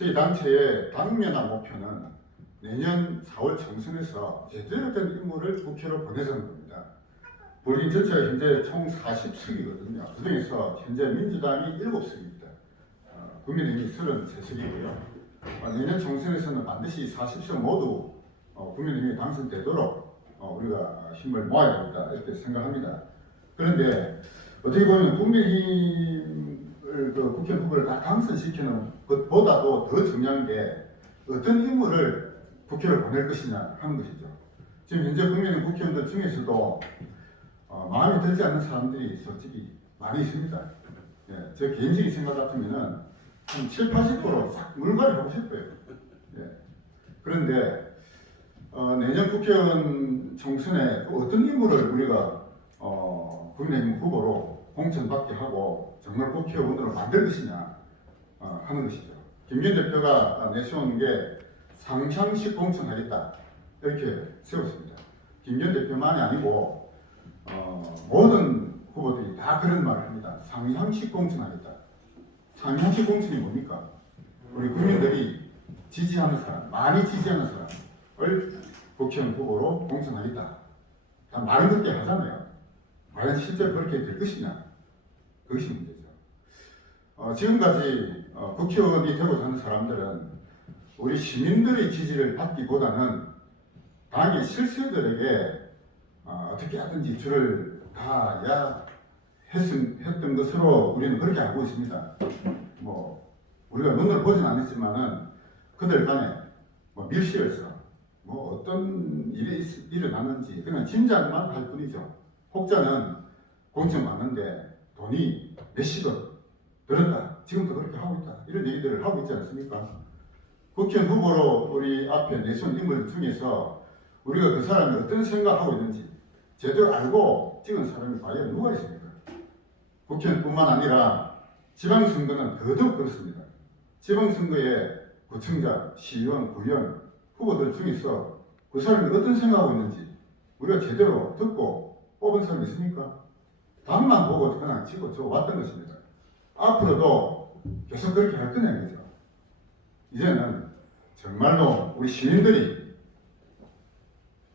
저희 단체의 당면한 목표는 내년 4월 총선에서 제대로 된 인물을 국회로 보내자는 겁니다. 본인 전체가 현재 총 40석이거든요. 그 중에서 현재 민주당이 7석입니다. 어, 국민의힘이 33석이고요. 어, 내년 총선에서는 반드시 40석 모두 어, 국민의힘이 당선되도록 어, 우리가 힘을 모아야 됩니다. 이렇게 생각합니다. 그런데 어떻게 보면 국민의힘을 그 국회 후보를 다 당선시키는 것보다도 더 중요한 게 어떤 인물을 국회로 보낼 것이냐 하는 것이죠. 지금 현재 국민의힘 국회의원들 중에서도 어, 마음에 들지 않는 사람들이 솔직히 많이 있습니다. 예, 제 개인적인 생각 같으면은 한 7, 80%싹 물갈이 하고 싶어요. 예. 그런데 어, 내년 국회의원 총선에 그 어떤 인물을 우리가 어, 국민의힘 후보로 공천받게 하고 정말 국회의원으로 만들 것이냐 어, 하는 것이죠. 김기현 대표가 내세운 게 상향식 공천하겠다 이렇게 세웠습니다. 김기현 대표만이 아니고 어, 모든 후보들이 다 그런 말을 합니다. 상향식 공천하겠다. 상향식 공천이 뭡니까? 우리 국민들이 지지하는 사람, 많이 지지하는 사람을 국회의원 후보로 공천하겠다. 다 말은 그렇게 하잖아요. 과연 실제로 그렇게 될 것이냐? 그것이 문제죠. 어, 지금까지 어, 국회의원이 되고자 하는 사람들은 우리 시민들의 지지를 받기보다는 당의 실세들에게 어, 어떻게 하든지 줄을 다야 했던 것으로 우리는 그렇게 알고 있습니다. 뭐 우리가 눈으로 보진 않았지만은 그들 간에 뭐 밀실에서 뭐 어떤 일이 있- 일어났는지 그냥 짐작만 할 뿐이죠. 혹자는 공천 받는데 돈이 몇십억 들었다. 지금도 그렇게 하고 있다. 이런 얘기들을 하고 있지 않습니까? 국회의원 후보로 우리 앞에 내세운 인물 중에서 우리가 그 사람이 어떤 생각하고 있는지 제대로 알고 찍은 사람이 과연 누가 있습니까? 국회의원뿐만 아니라 지방선거는 더더욱 그렇습니다. 지방선거에 구청장, 시의원, 구의원 후보들 중에서 그 사람이 어떤 생각하고 있는지 우리가 제대로 듣고 뽑은 사람이 있습니까? 답만 보고 그냥 치고 저 왔던 것입니다. 앞으로도 계속 그렇게 할 거냐 이거죠. 이제는 정말로 우리 시민들이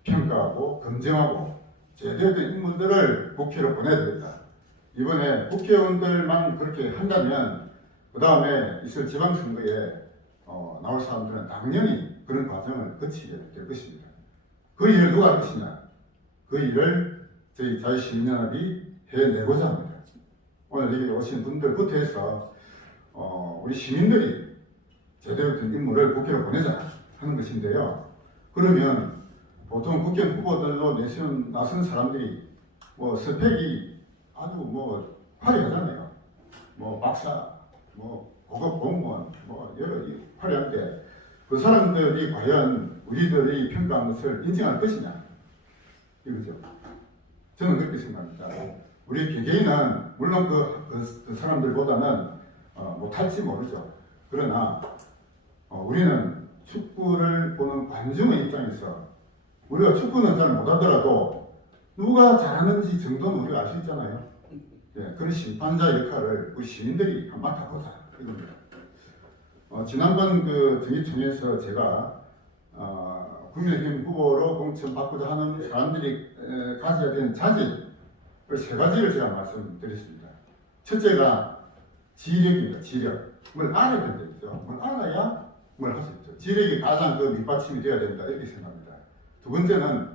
평가하고 검증하고 제대로 된 인물들을 국회로 보내야 되겠다. 이번에 국회의원들만 그렇게 한다면 그 다음에 있을 지방선거에 어, 나올 사람들은 당연히 그런 과정을 거치게 될 것입니다. 그 일을 누가 할 것이냐? 그 일을 저희 자유시민연합이 해내고자 합니다. 오늘 여기 오신 분들부터 해서 어, 우리 시민들이 제대로 된 인물을 국회로 보내자 하는 것인데요. 그러면 보통 국회 후보들로 내세운 나선 사람들이 뭐 스펙이 아주 뭐 화려하잖아요. 뭐 박사, 뭐 고급 공무원, 뭐 여러 이 화려한데 그 사람들이 과연 우리들이 평가한 것을 인정할 것이냐 이거죠. 저는 그렇게 생각합니다. 우리 개개인은 물론 그, 그, 그 사람들보다는 어, 못할지 모르죠. 그러나 어, 우리는 축구를 보는 관중의 입장에서 우리가 축구는 잘 못하더라도 누가 잘하는지 정도는 우리가 알 수 있잖아요. 예, 그런 심판자 역할을 우리 시민들이 맡아보자 이겁니다. 어, 지난번 그 정의총회에서 제가 어, 국민의힘 후보로 공천받고자 하는 사람들이 에, 가져야 되는 자질을 세 가지를 제가 말씀드렸습니다. 첫째가 지력입니다. 지력. 뭘 알아야 된다죠. 뭘 알아야 뭘 할 수 있죠. 지력이 가장 그 밑받침이 되어야 된다 이렇게 생각합니다. 두 번째는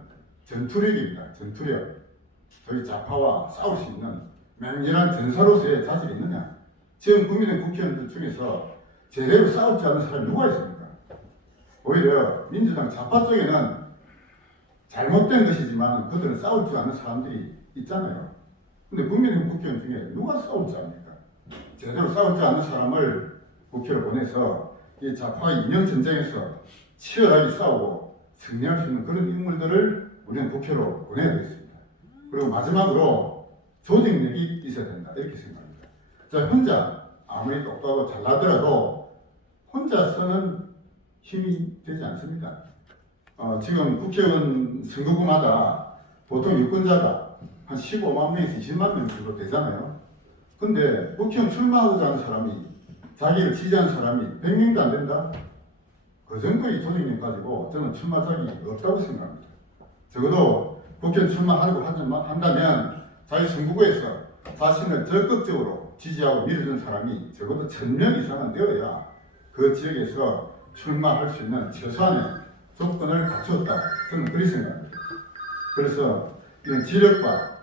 전투력입니다. 전투력. 저희 좌파와 싸울 수 있는 맹렬한 전사로서의 자질이 있느냐? 지금 국민의 국회의원들 중에서 제대로 싸우지 않는 사람이 누가 있습니까? 오히려 민주당 좌파 쪽에는 잘못된 것이지만 그들은 줄 아는 사람들이 있잖아요. 근데 국민의 국회의원 중에 누가 싸울 줄 압니까? 제대로 싸울 줄 아는 사람을 국회로 보내서 이 좌파의 이념 전쟁에서 치열하게 싸우고 승리할 수 있는 그런 인물들을 우리는 국회로 보내야 되겠습니다. 그리고 마지막으로 조직력이 있어야 된다 이렇게 생각합니다. 자 혼자 아무리 똑똑하고 잘나더라도 혼자서는 힘이 되지 않습니다. 어, 지금 국회의원 선거구마다 보통 유권자가 한 15만 명에서 20만 명 정도 되잖아요. 근데 국회의원 출마하고자 하는 사람이 자기를 지지한 사람이 100명도 안 된다? 그 정도의 조직력 가지고 저는 출마 자격이 없다고 생각합니다. 적어도 국회 출마하려고 한다면 자기 선거구에서 자신을 적극적으로 지지하고 밀어준 사람이 적어도 1000명 이상은 되어야 그 지역에서 출마할 수 있는 최소한의 조건을 갖추었다. 저는 그렇게 생각합니다. 그래서 이런 지력과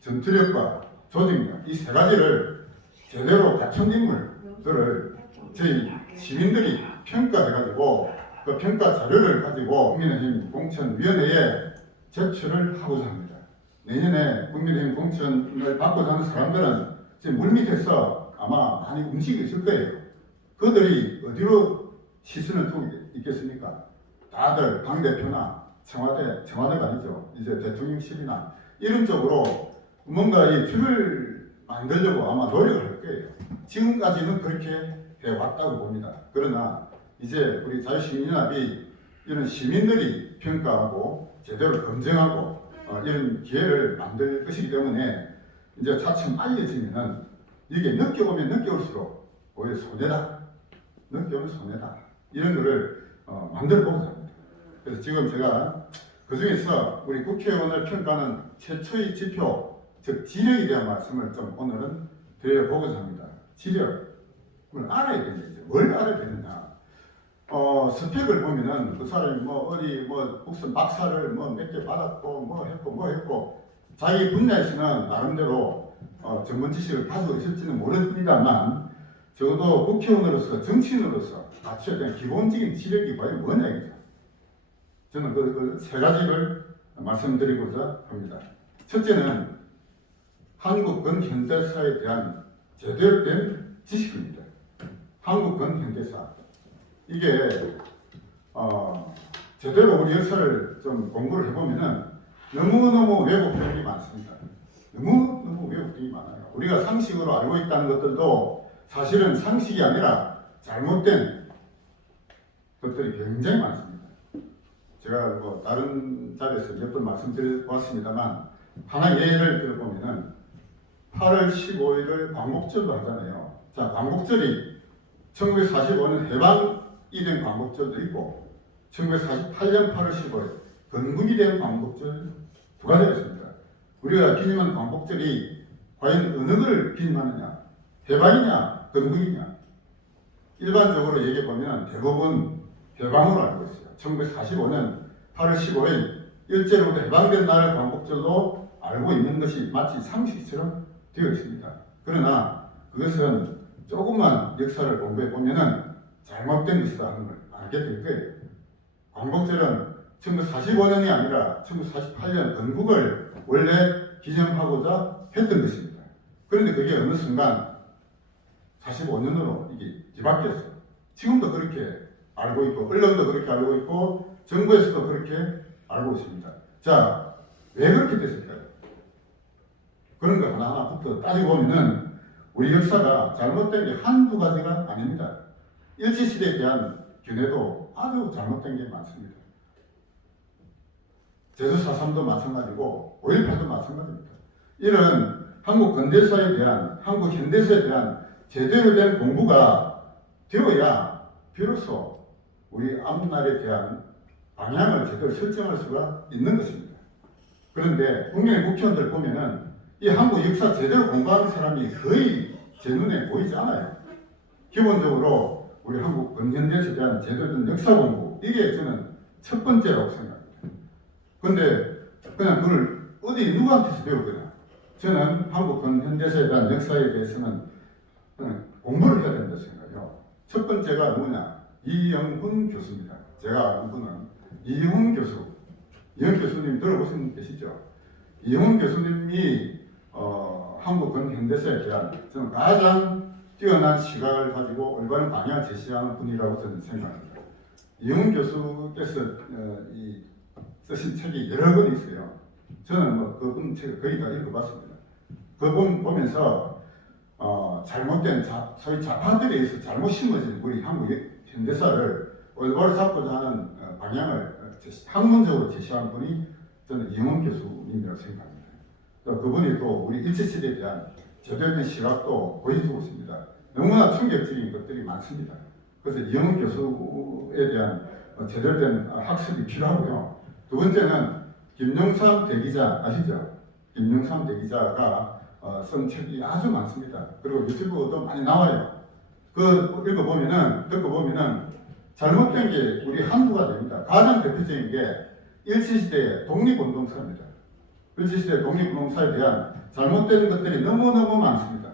전투력과 조직력 이 세 가지를 제대로 갖춘 인물들을 저희 시민들이 평가해가지고 그 평가 자료를 가지고 국민의힘 공천위원회에 제출을 하고자 합니다. 내년에 국민의힘 공천을 받고자 하는 사람들은 지금 물밑에서 아마 많이 움직이고 있을 거예요. 그들이 어디로 시선을 두고 있겠습니까? 다들 당대표나 청와대, 청와대가 아니죠. 이제 대통령실이나 이런 쪽으로 뭔가 이 틀을 만들려고 아마 노력을 할 거예요. 지금까지는 그렇게 해왔다고 봅니다. 그러나 이제 우리 자유시민연합이 이런 시민들이 평가하고 제대로 검증하고 어, 이런 기회를 만들 것이기 때문에 이제 차츰 알려지면은 이게 늦게 오면 늦게 올수록 오히려 손해다. 늦게 오면 손해다. 이런 거를 어, 만들어 보고자 합니다. 그래서 지금 제가 그 중에서 우리 국회의원을 평가하는 최초의 지표, 즉 지력에 대한 말씀을 좀 오늘은 드려보고자 합니다. 지력을 알아야 되는데 뭘 알아야 되느냐? 어, 스펙을 보면은 그 사람이 뭐 어디 뭐 무슨 박사를 뭐 몇 개 받았고 뭐 했고 뭐 했고 자기 분야에서는 나름대로 어, 전문 지식을 가지고 있을지는 모릅니다만 적어도 국회의원으로서 정치인으로서 갖춰야 되는 기본적인 지력이 과연 뭐냐 이거죠. 저는 그 세 가지를 말씀드리고자 합니다. 첫째는 한국 근현대사에 대한 제대로 된 지식입니다. 한국 근현대사 이게 어, 제대로 우리 역사를 좀 공부를 해보면은 너무너무 왜곡된 게 많습니다. 너무너무 왜곡된 게 많아요. 우리가 상식으로 알고 있다는 것들도 사실은 상식이 아니라 잘못된 것들이 굉장히 많습니다. 제가 뭐 다른 자리에서 몇 번 말씀드려봤습니다만 하나 예를 들어보면은 8월 15일을 광복절로 하잖아요. 자, 광복절이 1945년 해방이 된 광복절도 있고 1948년 8월 15일 건국이 된 광복절 두 가지가 있습니다. 우리가 기념하는 광복절이 과연 어느 걸 기념하느냐? 해방이냐? 건국이냐? 일반적으로 얘기해 보면 대부분 해방으로 알고 있어요. 1945년 8월 15일 일제로부터 해방된 날 광복절로 알고 있는 것이 마치 상식처럼 되어 있습니다. 그러나 그것은 조금만 역사를 공부해 보면은 잘못된 것이다 하는 걸 알게 될 거예요. 광복절은 1945년이 아니라 1948년 건국을 원래 기념하고자 했던 것입니다. 그런데 그게 어느 순간 45년으로 이게 뒤바뀌었어요. 지금도 그렇게 알고 있고, 언론도 그렇게 알고 있고, 정부에서도 그렇게 알고 있습니다. 자, 왜 그렇게 됐을까요? 그런 거 하나하나부터 따지고 보면은 우리 역사가 잘못된 게 한두 가지가 아닙니다. 일제시대에 대한 견해도 아주 잘못된 게 많습니다. 제주4.3도 마찬가지고 5.18도 마찬가지입니다. 이런 한국 근대사에 대한, 한국 현대사에 대한 제대로 된 공부가 되어야 비로소 우리 앞날에 대한 방향을 제대로 설정할 수가 있는 것입니다. 그런데 분명히 국회의원들 보면은 이 한국 역사 제대로 공부하는 사람이 거의 제 눈에 보이지 않아요. 기본적으로 우리 한국 근현대에 대한 제대로 된 역사 공부 이게 저는 첫 번째라고 생각합니다. 근데 그냥 그걸 어디 누구한테서 배우거나 저는 한국 근현대사에 대한 역사에 대해서는 공부를 해야 된다 생각해요. 첫 번째가 누구냐? 이영훈 교수입니다. 제가 아는 분은 이영훈 교수. 이영훈 교수님 들어보신 분 계시죠? 이영훈 교수님이 어, 한국 근현대사에 대한 저는 가장 뛰어난 시각을 가지고 올바른 방향을 제시하는 분이라고 저는 생각합니다. 이영훈 교수께서 어, 이 쓰신 책이 여러 권 있어요. 저는 뭐 그분 책을 거의 다 읽어봤습니다. 그분 보면서 어, 잘못된 자, 소위 좌파들에 의해서 잘못 심어진 우리 한국 현대사를 올바로 잡고자 하는 어, 방향을 어, 제시, 학문적으로 제시한 분이 저는 이영훈 교수님이라고 생각합니다. 또 그분이 또 우리 일제시대에 대한 제대로 된 시각도 보여주고 있습니다. 너무나 충격적인 것들이 많습니다. 그래서 이영훈 교수에 대한 어, 제대로 된 학습이 필요하고요. 두 번째는 김용삼 대기자 아시죠? 김용삼 대기자가 어, 쓴 책이 아주 많습니다. 그리고 유튜브도 많이 나와요. 그 읽어보면은 듣고 보면은 잘못된 게 우리 한두가 됩니다. 가장 대표적인 게 일제시대의 독립운동사입니다. 일제시대 독립운동사에 대한 잘못된 것들이 너무너무 많습니다.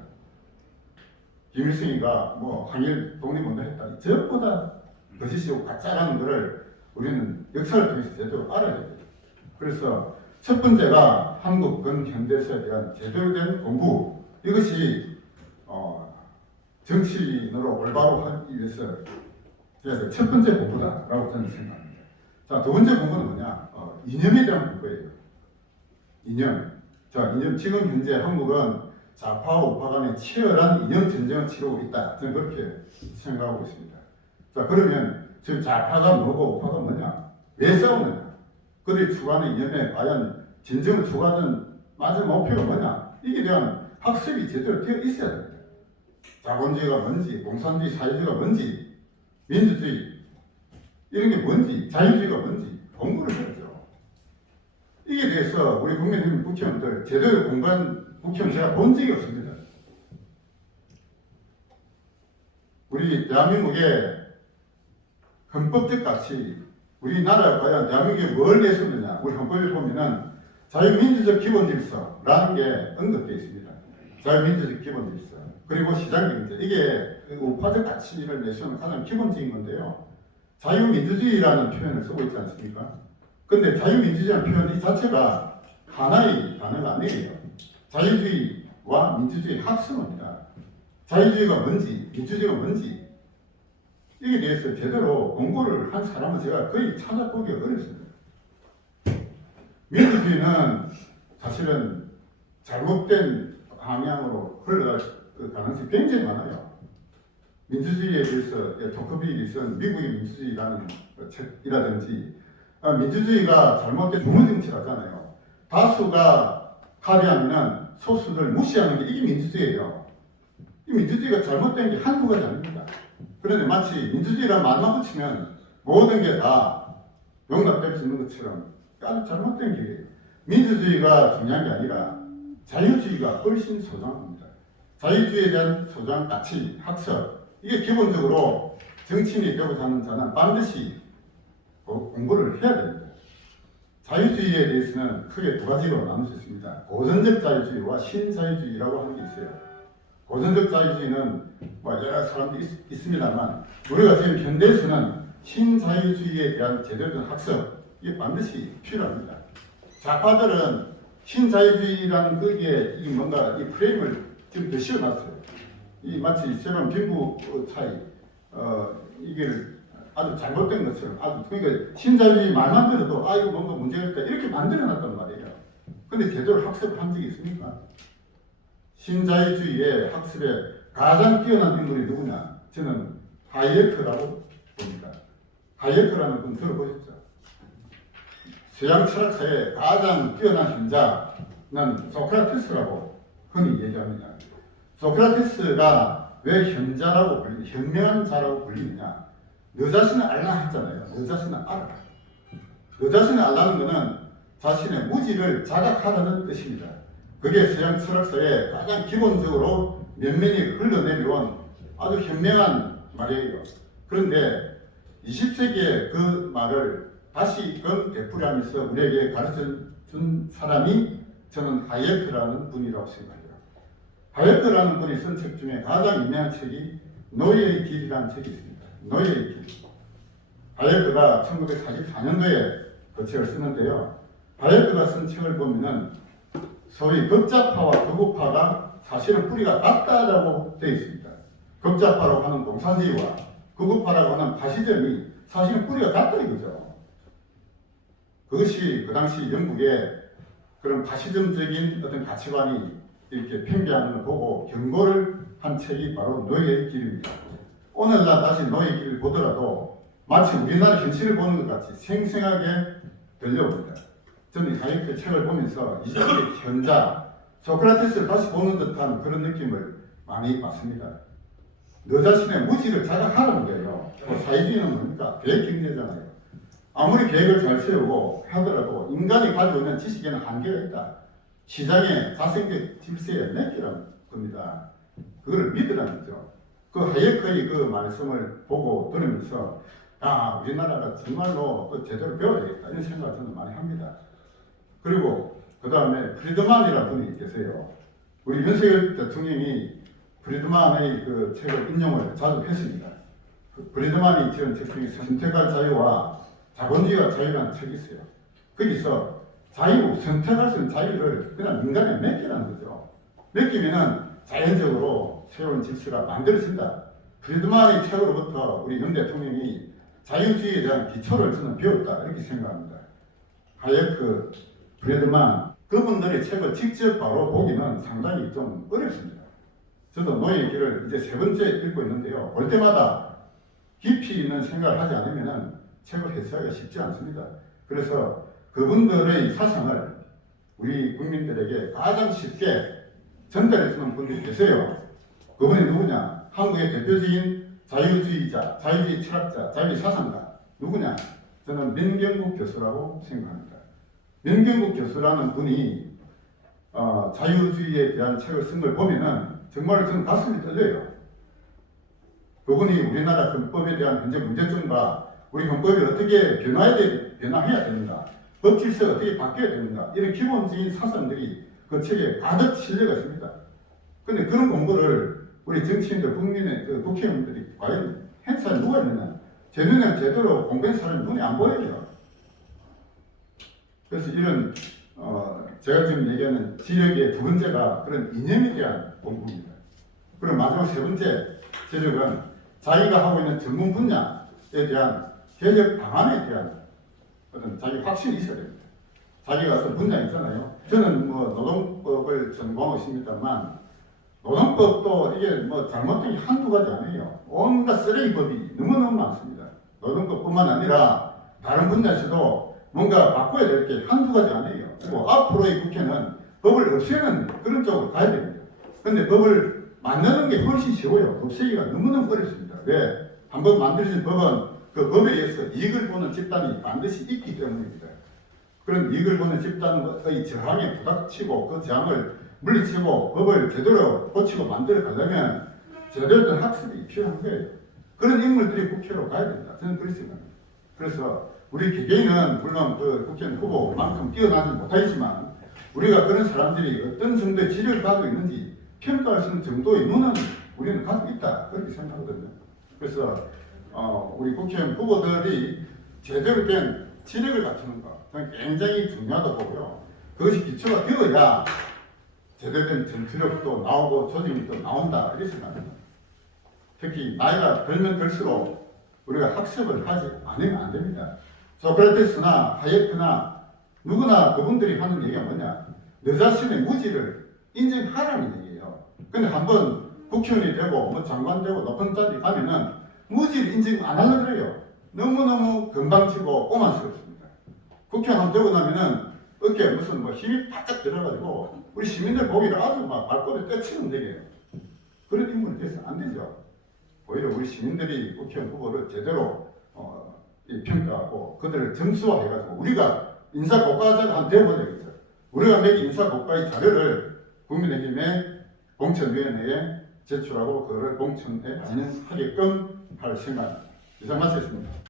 김일성이가 뭐 항일 독립운동 했다. 전부 다 거짓이고 가짜라는 것을 우리는 역사를 통해서 제대로 알아야 됩니다. 그래서 첫 번째가 한국 근현대사에 대한 제대로 된 공부 이것이 어, 정치인으로 올바로 하기 위해서 첫 번째 공부다라고 저는 생각합니다. 자, 두 번째 공부는 뭐냐? 어, 이념에 대한 공부예요. 이념. 자, 이념. 지금 현재 한국은 좌파와 우파 간의 치열한 이념 전쟁을 치르고 있다. 저는 그렇게 생각하고 있습니다. 자, 그러면 지금 좌파가 뭐고 우파가 뭐냐? 왜 싸우느냐? 그들이 추구하는 이념에 과연 진정을 추구하는 맞은 목표가 뭐냐? 이게 대한 학습이 제대로 되어 있어야 됩니다. 자본주의가 뭔지, 공산주의, 사회주의가 뭔지, 민주주의 이런 게 뭔지, 자유주의가 뭔지 공부를. 이게 대해서 우리 국민의힘 국회의원들 제대로 공부한 국회의원 제가 본 적이 없습니다. 우리 대한민국의 헌법적 가치, 우리나라가 과연 대한민국에 뭘 내세우느냐, 우리 헌법에 보면은 자유민주적 기본 질서라는 게 언급되어 있습니다. 자유민주적 기본 질서. 그리고 시장경제. 이게 우파적 가치를 내세우는 가장 기본적인 건데요. 자유민주주의라는 표현을 쓰고 있지 않습니까? 근데 자유민주주의라는 표현 이 자체가 하나의 단어가 아니에요. 자유주의와 민주주의 합성어입니다. 자유주의가 뭔지, 민주주의가 뭔지, 이게 대해서 제대로 공부를 한 사람은 제가 거의 찾아보기 어렵습니다. 민주주의는 사실은 잘못된 방향으로 흘러갈 그 가능성이 굉장히 많아요. 민주주의에 대해서 토크빌이 쓴 미국의 민주주의라는 그 책이라든지 아, 민주주의가 잘못된 주무정치라잖아요. 다수가 합의하면 소수를 무시하는 게 이게 민주주의예요. 이 민주주의가 잘못된 게 한두 가지 아닙니다. 그런데 마치 민주주의란 말만 붙이면 모든 게 다 용납될 수 있는 것처럼 아주 잘못된 길이에요. 민주주의가 중요한 게 아니라 자유주의가 훨씬 소중합니다. 자유주의에 대한 소중한 가치, 학습, 이게 기본적으로 정치인이 되고자 하는 자는 반드시 어, 공부를 해야 됩니다. 자유주의에 대해서는 크게 두 가지로 나눌 수 있습니다. 고전적 자유주의와 신자유주의라고 하는 게 있어요. 고전적 자유주의는 뭐 여러 사람들이 있, 있습니다만 우리가 지금 현대에서는 신자유주의에 대한 제대로 된 학습 이게 반드시 필요합니다. 좌파들은 신자유주의라는 거기에 이 뭔가 이 프레임을 지금 더 씌워놨어요. 이 마치 새로운 빈부 차이, 어, 이게 아주 잘못된 것처럼 아주 그러니까 신자유주의 말만 들어도 아 이거 뭔가 문제가 있다 이렇게 만들어놨단 말이에요. 근데 제대로 학습을 한 적이 있습니까? 신자유주의의 학습에 가장 뛰어난 인물이 누구냐? 저는 하이에크라고 봅니다. 하이에크라는 분 들어보셨죠? 서양 철학사의 가장 뛰어난 현자는 소크라테스라고 흔히 얘기합니다. 소크라테스가 왜 현자라고 불리냐, 현명한 자라고 불리느냐? 너 자신을 알라 했잖아요. 너 자신을 알아. 너 자신을 알라는 것은 자신의 무지를 자각하라는 뜻입니다. 그게 서양 철학사의 가장 기본적으로 면면이 흘러내려온 아주 현명한 말이에요. 그런데 20세기에 그 말을 다시금 되풀이하면서 우리에게 가르쳐 준 사람이 저는 하예크라는 분이라고 생각해요. 하예크라는 분이 쓴 책 중에 가장 유명한 책이 노예의 길이라는 책이 있습니다. 길. 하예크가 1944년도에 그 책을 쓰는데요. 하예크가 쓴 책을 보면은 소위 극자파와 극우파가 사실은 뿌리가 같다라고 되어 있습니다. 극자파라고 하는 공산주의와 극우파라고 하는 파시즘이 사실은 뿌리가 같다 이거죠. 그것이 그 당시 영국의 그런 파시즘적인 어떤 가치관이 이렇게 팽배하는 걸 보고 경고를 한 책이 바로 노예의 길입니다. 오늘날 다시 노예의 길을 보더라도 마치 우리나라 현실을 보는 것 같이 생생하게 들려옵니다. 저는 하이크 책을 보면서 이 현자 소크라테스를 다시 보는 듯한 그런 느낌을 많이 받습니다. 너 자신의 무지를 자각하라는 거예요. 뭐 사회주의는 뭡니까? 계획 경제잖아요. 아무리 계획을 잘 세우고 하더라도 인간이 가지고 있는 지식에는 한계가 있다. 시장의 자생적 질서에 맡기라는 겁니다. 그걸 믿으라는 거죠. 그 하예크의 그 말씀을 보고 들으면서 아 우리나라가 정말로 또 제대로 배워야 되겠다 이런 생각을 저는 많이 합니다. 그리고 그 다음에 프리드만이라는 분이 계세요. 우리 윤석열 대통령이 프리드만의 그 책을 인용을 자주 했습니다. 그 프리드만이 지은 책 중에 선택할 자유와 자본주의와 자유라는 책이 있어요. 거기서 자유, 선택할 수 있는 자유를 그냥 인간에 맡기라는 거죠. 맡기면은 자연적으로 새로운 질서가 만들어진다. 프리드만의 책으로부터 우리 윤 대통령이 자유주의에 대한 기초를 저는 배웠다. 이렇게 생각합니다. 하예크, 프리드만, 그분들의 책을 직접 바로 보기는 상당히 좀 어렵습니다. 저도 노예의 길을 이제 세 번째 읽고 있는데요. 볼 때마다 깊이 있는 생각을 하지 않으면 책을 해석하기가 쉽지 않습니다. 그래서 그분들의 사상을 우리 국민들에게 가장 쉽게 전달해 주는 분들이 계세요. 그분이 누구냐? 한국의 대표적인 자유주의자, 자유주의 철학자, 자유주의 사상가. 누구냐? 저는 민경국 교수라고 생각합니다. 민경국 교수라는 분이 어, 자유주의에 대한 책을 쓴 걸 보면은 정말 저는 가슴이 떨려요. 그분이 우리나라 헌법에 대한 현재 문제점과 우리 헌법이 어떻게 변화해야 되, 변화해야 되는가, 법 질서가 어떻게 바뀌어야 되는가 이런 기본적인 사상들이 그 책에 가득 실려가 있습니다. 근데 그런 공부를 우리 정치인들, 국민의 그 국회의원들이 과연 한 사람이 누가 있느냐? 제 눈에 제대로 사람이 눈에 안 보여요. 그래서 이런 어, 제가 지금 얘기하는 지력의 두 번째가 그런 이념에 대한 공부입니다. 그리고 마지막 세 번째 지력은 자기가 하고 있는 전문 분야에 대한 개혁 방안에 대한 어떤 자기 확신이 있어야 됩니다. 자기가 어떤 분야 있잖아요. 저는 뭐 노동법을 전공하고 있습니다만 노동법도 이게 뭐 잘못된 게 한두 가지 아니에요. 온갖 쓰레기 법이 너무너무 많습니다. 노동법뿐만 아니라 다른 분야에서도 뭔가 바꿔야 될 게 한두 가지 아니에요. 그리고 앞으로의 국회는 법을 없애는 그런 쪽으로 가야 됩니다. 근데 법을 만드는 게 훨씬 쉬워요. 없애기가 너무너무 어렵습니다. 왜? 한 번 만들어진 법은 그 법에 의해서 이익을 보는 집단이 반드시 있기 때문입니다. 그런 이익을 보는 집단의 저항에 부닥치고 그 저항을 물리치고 법을 제대로 고치고 만들어 가려면 제대로 된 학습이 필요한 거예요. 그런 인물들이 국회로 가야 된다. 저는 그렇게 생각합니다. 그래서 우리 개개인은 물론 그 국회의원 후보만큼 뛰어나지 못하지만 우리가 그런 사람들이 어떤 정도의 지력을 가지고 있는지 평가할 수 있는 정도의 눈은 우리는 가지고 있다. 그렇게 생각하거든요. 그래서 어, 우리 국회의원 후보들이 제대로 된 지력을 갖추는 것 굉장히 중요하다고 보고요. 그것이 기초가 되어야 제대로 된 전투력도 나오고 조직력도 나온다 이렇게 생각합니다. 특히 나이가 들면 들수록 우리가 학습을 하지 않으면 안 됩니다. 소크라테스나 하예크나 누구나 그분들이 하는 얘기가 뭐냐? 너 자신의 무지를 인정하라는 얘기예요. 근데 한번 국회의원이 되고 뭐 장관 되고 높은 자리 가면은 무지를 인정 안 하려 그래요. 너무너무 금방치고 오만스럽습니다. 국회의원 되고 나면은 어깨에 무슨 뭐 힘이 바짝 들어가지고 우리 시민들 보기를 아주 막 발꼬리 떼치는 되게요. 그런 인물이 돼서 안 되죠. 오히려 우리 시민들이 국회의원 후보를 제대로 어, 이 평가하고 그들을 점수화해가지고 우리가 인사고과자가 한번 되어보자겠죠. 우리가 매긴 인사고과의 자료를 국민의힘의 공천위원회에 제출하고 그거를 공천에 반영하게끔 할 생각. 이상 마치겠습니다.